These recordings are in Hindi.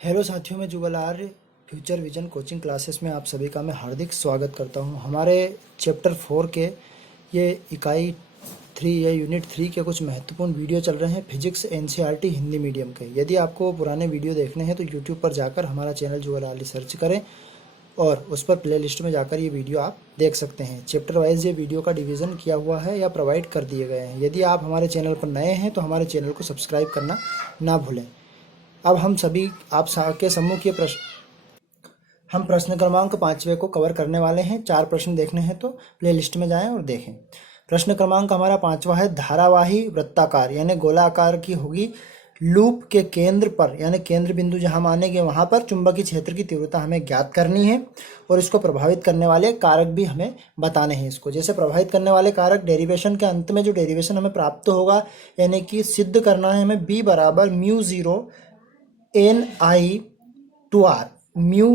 हेलो साथियों, मैं जुगल आर्य फ्यूचर विजन कोचिंग क्लासेस में आप सभी का मैं हार्दिक स्वागत करता हूं। हमारे चैप्टर 4 के ये इकाई 3 या यूनिट 3 के कुछ महत्वपूर्ण वीडियो चल रहे हैं फिजिक्स एनसीईआरटी हिंदी मीडियम के। यदि आपको पुराने वीडियो देखने हैं तो यूट्यूब पर जाकर हमारा चैनल जुगल आर्य सर्च करें और उस पर प्ले लिस्ट में जाकर ये वीडियो आप देख सकते हैं। चैप्टर वाइज ये वीडियो का डिवीज़न किया हुआ है या प्रोवाइड कर दिए गए हैं। यदि आप हमारे चैनल पर नए हैं तो हमारे चैनल को सब्सक्राइब करना ना भूलें। अब हम सभी आप के सम्मुख ये हम प्रश्न क्रमांक 5वें को कवर करने वाले हैं। 4 प्रश्न देखने हैं तो प्ले लिस्ट में जाएं और देखें। प्रश्न क्रमांक हमारा 5वां है, धारावाही वृत्ताकार यानी गोलाकार की होगी लूप के केंद्र पर यानी केंद्र बिंदु जहां मानेंगे वहां पर चुंबकीय क्षेत्र की तीव्रता हमें ज्ञात करनी है और इसको प्रभावित करने वाले कारक भी हमें बताने हैं। इसको जैसे प्रभावित करने वाले कारक डेरिवेशन के अंत में जो डेरिवेशन हमें प्राप्त होगा यानी कि सिद्ध करना है हमें B बराबर μ0 Ni two R, mu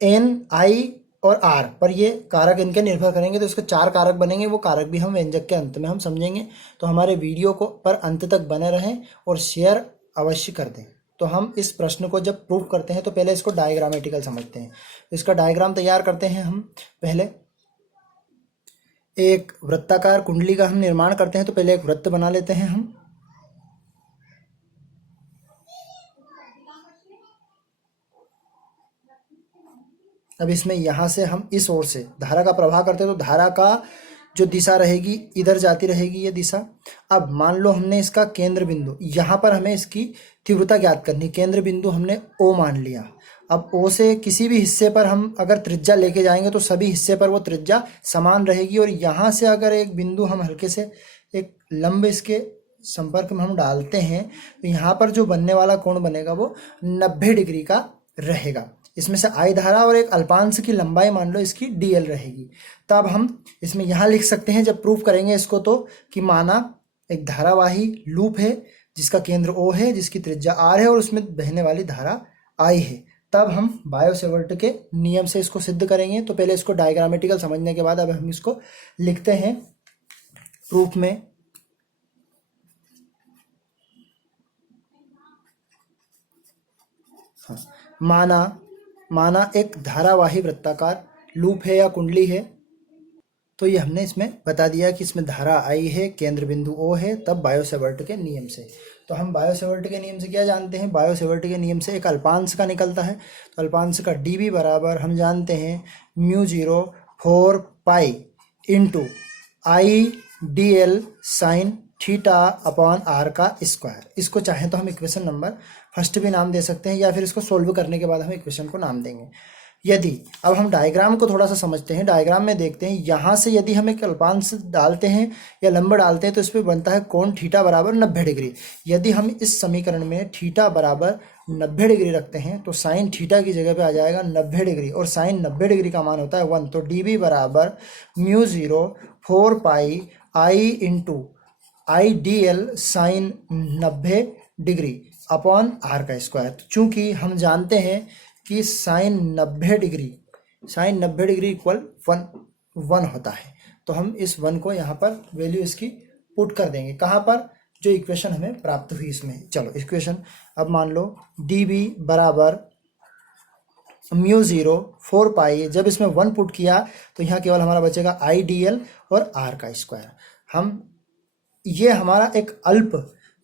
Ni और R पर ये कारक इनके निर्भर करेंगे तो इसके 4 कारक बनेंगे। वो कारक भी हम व्यंजक के अंत में हम समझेंगे। तो हमारे वीडियो को पर अंत तक बने रहें और शेयर अवश्य कर दें। तो हम इस प्रश्न को जब प्रूफ करते हैं तो पहले इसको डायग्रामेटिकल समझते हैं। इसका डायग्राम तैयार करते हैं हम। पहले एक वृत्ताकार कुंडली का हम निर्माण करते हैं तो पहले एक वृत्त बना लेते हैं हम। अब इसमें यहाँ से हम इस ओर से धारा का प्रवाह करते हैं तो धारा का जो दिशा रहेगी इधर जाती रहेगी ये दिशा। अब मान लो हमने इसका केंद्र बिंदु, यहाँ पर हमें इसकी तीव्रता ज्ञात करनी। केंद्र बिंदु हमने O मान लिया। अब O से किसी भी हिस्से पर हम अगर त्रिज्या लेके जाएंगे तो सभी हिस्से पर वो त्रिज्या समान रहेगी। और यहाँ से अगर एक बिंदु हम हल्के से एक लंब इसके संपर्क में हम डालते हैं तो यहाँ पर जो बनने वाला कोण बनेगा वो 90 डिग्री का रहेगा। इसमें से I धारा और एक अल्पांश की लंबाई मान लो इसकी dl रहेगी। तब हम इसमें यहाँ लिख सकते हैं जब प्रूफ करेंगे इसको तो कि माना एक धारावाही लूप है जिसका केंद्र O है, जिसकी त्रिज्या R है और उसमें बहने वाली धारा I है। तब हम बायो-सेवर्ट के नियम से इसको सिद्ध करेंगे। तो पहले इसको डायग्रामेटिकल समझने के बाद अब हम इसको लिखते हैं प्रूफ में। माना एक धारावाही वृत्ताकार लूप है या कुंडली है। तो ये हमने इसमें बता दिया कि इसमें धारा I है, केंद्र बिंदु O है। तब बायो-सेवर्ट के नियम से, तो हम बायो-सेवर्ट के नियम से क्या जानते हैं? बायो-सेवर्ट के नियम से एक अल्पांश का निकलता है। तो अल्पांश का dB बराबर हम जानते हैं μ0 4 pi into I/dl sine theta upon r का स्क्वायर। इसको चाहें तो हम इक्वेशन नंबर फर्स्ट भी नाम दे सकते हैं या फिर इसको सोल्व करने के बाद हम इक्वेशन को नाम देंगे। यदि अब हम डायग्राम को थोड़ा सा समझते हैं, डायग्राम में देखते हैं यहाँ से यदि हम एक अल्पांश डालते हैं या लंब डालते हैं तो इस पर बनता है कोण थीटा बराबर 90 डिग्री। यदि हम इस समीकरण में थीटा बराबर 90 डिग्री रखते हैं तो साइन थीटा की जगह पे आ जाएगा 90 डिग्री और साइन 90 डिग्री का मान होता है 1। तो dB बराबर μ0 4 pi I into I/dl sine 90 degree upon r का स्क्वायर। चूंकि हम जानते हैं कि साइन 90 डिग्री इक्वल 1 होता है तो हम इस 1 को यहाँ पर वैल्यू इसकी पुट कर देंगे। कहाँ पर? जो इक्वेशन हमें प्राप्त हुई इसमें। चलो इक्वेशन अब मान लो dB बराबर μ0 4 पाई, जब इसमें 1 पुट किया तो यहाँ केवल हमारा बचेगा I/dl और r का स्क्वायर। हम ये हमारा एक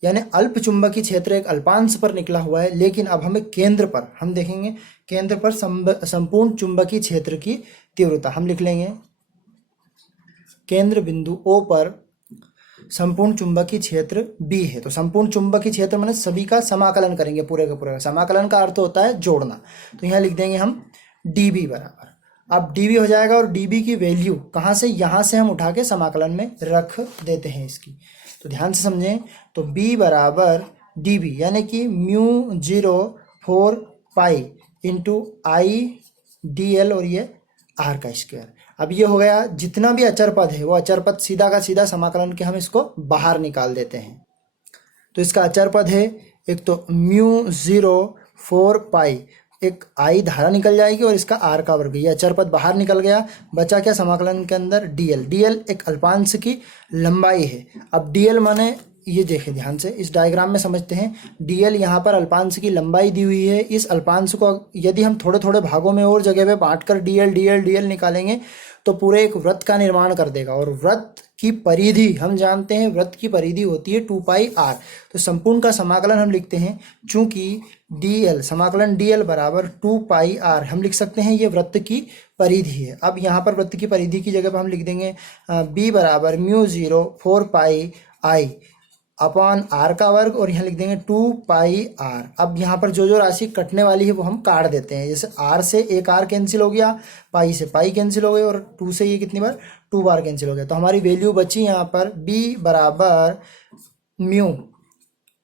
यानी अल्प चुंबकीय क्षेत्र एक अल्पांश पर निकला हुआ है। लेकिन अब हमें केंद्र पर हम देखेंगे, केंद्र पर संपूर्ण चुंबकीय क्षेत्र की तीव्रता हम लिख लेंगे। केंद्र बिंदु O पर संपूर्ण चुंबकीय क्षेत्र B है। तो संपूर्ण चुंबकीय क्षेत्र माने सभी का समाकलन करेंगे, पूरे का पूरा। समाकलन का अर्थ होता है जोड़ना। तो यहाँ लिख देंगे हम dB बराबर, अब dB हो जाएगा और dB की वैल्यू कहाँ से? यहाँ से हम उठा के समाकलन में रख देते हैं इसकी। तो ध्यान से समझें। तो B बराबर dB यानी कि μ0 4 पाई इंटू I/dl और ये r का स्क्वायर। अब ये हो गया, जितना भी अचर पद है वो अचर पद सीधा का सीधा समाकलन के हम इसको बाहर निकाल देते हैं। तो इसका अचर पद है एक तो μ0 4 पाई, एक I धारा निकल जाएगी और इसका r का वर्ग, ये अचर पद बाहर निकल गया। बचा क्या समाकलन के अंदर? dl। dl एक अल्पांश की लंबाई है। अब dl माने ये देखें ध्यान से, इस डायग्राम में समझते हैं। dl यहाँ पर अल्पांश की लंबाई दी हुई है। इस अल्पांश को यदि हम थोड़े थोड़े भागों में और जगह पे बांट कर dl निकालेंगे तो पूरे एक वृत्त का निर्माण कर देगा। और वृत्त की परिधि हम जानते हैं, वृत्त की परिधि होती है 2πr। तो संपूर्ण का समाकलन हम लिखते हैं, चूंकि dl समाकलन dl बराबर 2πr हम लिख सकते हैं, ये वृत्त की परिधि है। अब यहाँ पर वृत्त की परिधि की जगह पर हम लिख देंगे b बराबर μ0 4πi अपॉन r का वर्ग, और यहाँ लिख देंगे 2πr। अब यहाँ पर जो जो राशि कटने वाली है वो हम काट देते हैं। जैसे r से एक r कैंसिल हो गया, पाई से पाई कैंसिल हो गया, और 2 से ये कितनी बार 2 बार कैंसिल हो गया। तो हमारी वैल्यू बची यहाँ पर b बराबर म्यू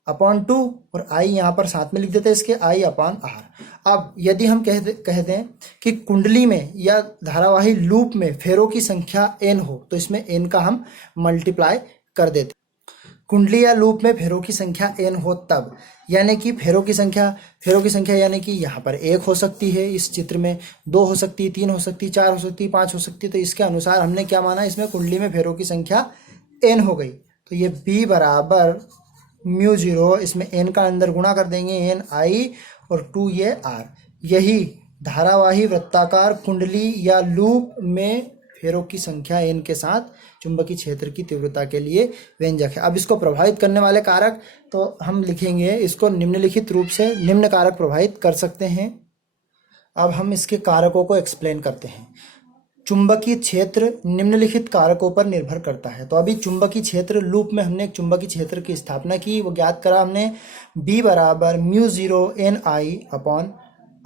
अपॉन 2, और i यहाँ पर साथ में लिख देते हैं इसके i अपॉन r। अब यदि हम कह दें कि कुंडली में या धारावाही लूप में फेरों की संख्या n हो, तो इसमें n का हम मल्टीप्लाई कर देते। कुंडली या लूप में फेरों की संख्या n हो तब, यानी कि फेरों की संख्या यानी कि यहाँ पर 1 हो सकती है, इस चित्र में 2 हो सकती है, 3 हो सकती है, 4 हो सकती है, 5 हो सकती है। तो इसके अनुसार हमने क्या माना, इसमें कुंडली में फेरों की संख्या n हो गई। तो ये b बराबर μ0, इसमें n का अंदर गुणा कर देंगे, n i और 2 ये r। यही धारावाही वृत्ताकार कुंडली या लूप में फेरों की संख्या n के साथ चुंबकीय क्षेत्र की तीव्रता के लिए व्यंजक है। अब इसको प्रभावित करने वाले कारक तो हम लिखेंगे इसको निम्नलिखित रूप से, निम्न कारक प्रभावित कर सकते हैं। अब हम इसके कारकों को एक्सप्लेन करते हैं। चुंबकीय क्षेत्र निम्नलिखित कारकों पर निर्भर करता है। तो अभी चुंबकीय क्षेत्र लूप में हमने एक चुंबकीय क्षेत्र की स्थापना की, वो ज्ञात करा हमने b बराबर μ0 ni अपॉन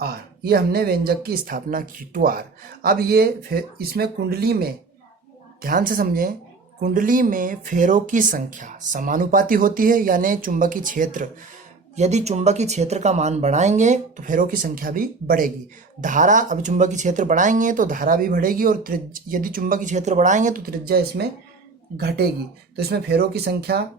r, ये हमने व्यंजक की स्थापना की 2r। अब ये इसमें कुंडली में ध्यान से समझें, कुंडली में फेरों की संख्या समानुपाती होती है, यानी चुंबकीय क्षेत्र, यदि चुंबकीय क्षेत्र का मान बढ़ाएंगे तो फेरों की संख्या भी बढ़ेगी। धारा, अब चुंबकीय क्षेत्र बढ़ाएंगे तो धारा भी बढ़ेगी, और यदि चुंबकीय क्षेत्र बढ़ाएंगे तो त्रिज्या इसमें घटेगी। तो इसमें फेरों की संख्या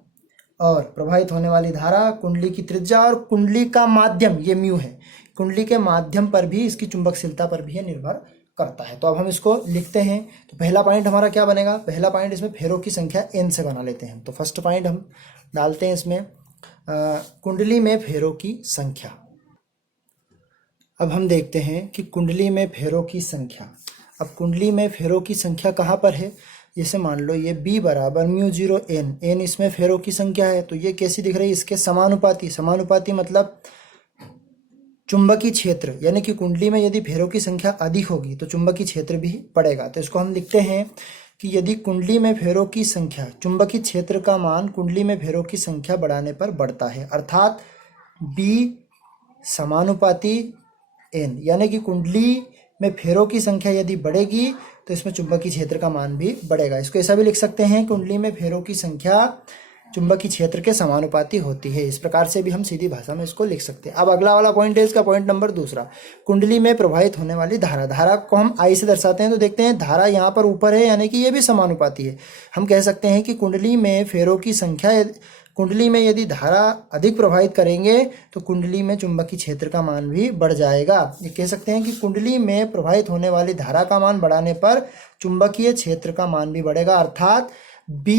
और प्रभावित होने वाली धारा, कुंडली की त्रिज्या और कुंडली का माध्यम, ये म्यू है, कुंडली के माध्यम पर भी, इसकी चुंबकशीलता पर भी निर्भर करता है। तो अब हम इसको लिखते हैं। तो पहला पॉइंट हमारा क्या बनेगा, पहला पॉइंट इसमें फेरों की संख्या n से बना लेते हैं। तो फर्स्ट पॉइंट हम डालते हैं इसमें कुंडली में फेरों की संख्या। अब हम देखते हैं कि कुंडली में फेरों की संख्या, अब कुंडली में फेरों की संख्या कहाँ पर है। जैसे मान लो ये b बराबर μ0 n इसमें फेरों की संख्या है, तो ये कैसी दिख रही है, इसके समानुपाती। समानुपाती मतलब चुंबकीय क्षेत्र, यानी कि कुंडली में यदि फेरों की संख्या अधिक होगी तो चुंबकीय क्षेत्र भी बढ़ेगा। तो इसको हम लिखते हैं कि यदि कुंडली में फेरों की संख्या, चुंबकीय क्षेत्र का मान कुंडली में फेरों की संख्या बढ़ाने पर बढ़ता है, अर्थात b समानुपाती n, यानी कि कुंडली में फेरों की संख्या यदि बढ़ेगी तो इसमें चुंबकीय क्षेत्र का मान भी बढ़ेगा। इसको ऐसा भी लिख सकते हैं, कुंडली में फेरों की संख्या चुंबकीय क्षेत्र के समानुपाती होती है। इस प्रकार से भी हम सीधी भाषा में इसको लिख सकते हैं। अब अगला वाला पॉइंट है इसका, पॉइंट नंबर दूसरा, कुंडली में प्रवाहित होने वाली धारा। धारा को हम I से दर्शाते हैं। तो देखते हैं धारा यहाँ पर ऊपर है, यानी कि ये भी समानुपाती है। हम कह सकते हैं कि कुंडली में फेरों की संख्या, कुंडली में यदि धारा अधिक प्रभावित करेंगे तो कुंडली में चुंबकीय क्षेत्र का मान भी बढ़ जाएगा। ये कह सकते हैं कि कुंडली में प्रभावित होने वाली धारा का मान बढ़ाने पर चुंबकीय क्षेत्र का मान भी बढ़ेगा, अर्थात B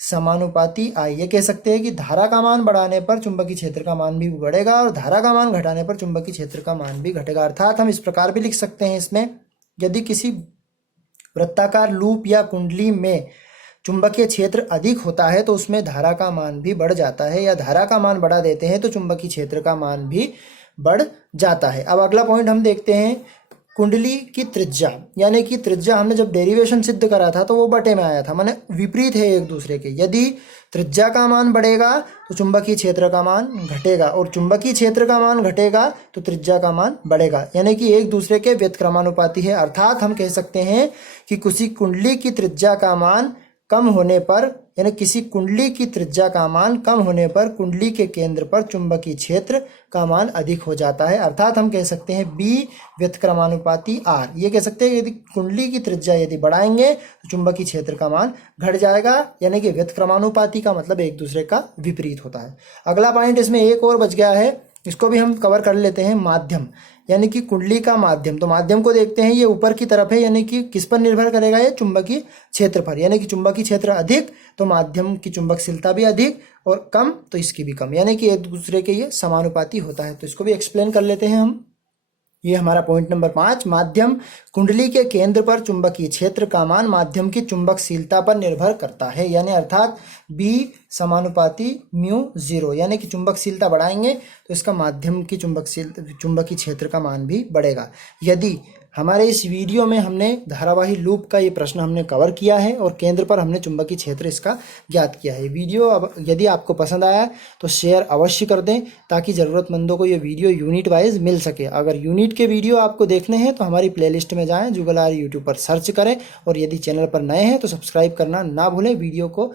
समानुपाती I। ये कह सकते हैं कि धारा का मान बढ़ाने पर चुंबकीय क्षेत्र का मान भी बढ़ेगा और धारा का मान घटाने पर चुंबकीय क्षेत्र का मान भी घटेगा। अर्थात हम इस प्रकार भी लिख सकते हैं इसमें, यदि किसी वृत्ताकार लूप या कुंडली में चुंबकीय क्षेत्र अधिक होता है तो उसमें धारा का मान भी बढ़ जाता है, या धारा का मान बढ़ा देते हैं तो चुंबकीय क्षेत्र का मान भी बढ़ जाता है। अब अगला पॉइंट हम देखते हैं, कुंडली की त्रिज्या, यानी कि त्रिज्या हमने जब डेरिवेशन सिद्ध करा था तो वो बटे में आया था, माने विपरीत है एक दूसरे के। यदि त्रिज्या का मान बढ़ेगा तो चुंबकीय क्षेत्र का मान घटेगा, और चुंबकीय क्षेत्र का मान घटेगा तो त्रिज्या का मान बढ़ेगा, यानी कि एक दूसरे के व्यतिक्रमानुपाती है। अर्थात हम कह सकते हैं कि किसी कुंडली की त्रिज्या का मान कम होने पर, यानी किसी कुंडली की त्रिज्या का मान कम होने पर कुंडली के केंद्र पर चुंबकीय क्षेत्र का मान अधिक हो जाता है। अर्थात हम कह सकते हैं B व्यतिक्रमानुपाती R। ये कह सकते हैं यदि कुंडली की त्रिज्या यदि बढ़ाएंगे तो चुंबकीय क्षेत्र का मान घट जाएगा, यानी कि व्यतिक्रमानुपाती का मतलब एक दूसरे का विपरीत होता है। अगला पॉइंट इसमें एक और बच गया है, इसको भी हम कवर कर लेते हैं, माध्यम। यानी कि कुंडली का माध्यम, तो माध्यम को देखते हैं, ये ऊपर की तरफ है, यानी कि किस पर निर्भर करेगा, ये चुंबकीय क्षेत्र पर, यानी कि चुंबकीय क्षेत्र अधिक तो माध्यम की चुंबकशीलता भी अधिक, और कम तो इसकी भी कम, यानी कि एक दूसरे के ये समानुपाती होता है। तो इसको भी एक्सप्लेन कर लेते हैं हम। ये हमारा पॉइंट नंबर 5, माध्यम कुंडली के केंद्र पर चुंबकीय क्षेत्र का मान माध्यम की चुंबकशीलता पर निर्भर करता है, यानी अर्थात B समानुपाती म्यू 0, यानी कि चुंबकशीलता बढ़ाएंगे तो इसका माध्यम की चुंबकीय क्षेत्र का मान भी बढ़ेगा। यदि हमारे इस वीडियो में हमने धारावाही लूप का ये प्रश्न हमने कवर किया है और केंद्र पर हमने चुंबकीय क्षेत्र इसका ज्ञात किया है। वीडियो अब यदि आपको पसंद आया तो शेयर अवश्य कर दें ताकि ज़रूरतमंदों को ये वीडियो यूनिट वाइज मिल सके। अगर यूनिट के वीडियो आपको देखने हैं तो हमारी प्लेलिस्ट में जाएं, जुगल आर्य यूट्यूब पर सर्च करें, और यदि चैनल पर नए हैं तो सब्सक्राइब करना ना भूलें। वीडियो को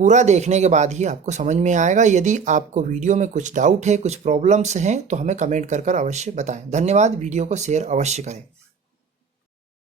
पूरा देखने के बाद ही आपको समझ में आएगा। यदि आपको वीडियो में कुछ डाउट है, कुछ प्रॉब्लम्स हैं तो हमें कमेंट कर अवश्य बताएं। धन्यवाद। वीडियो को शेयर अवश्य करें।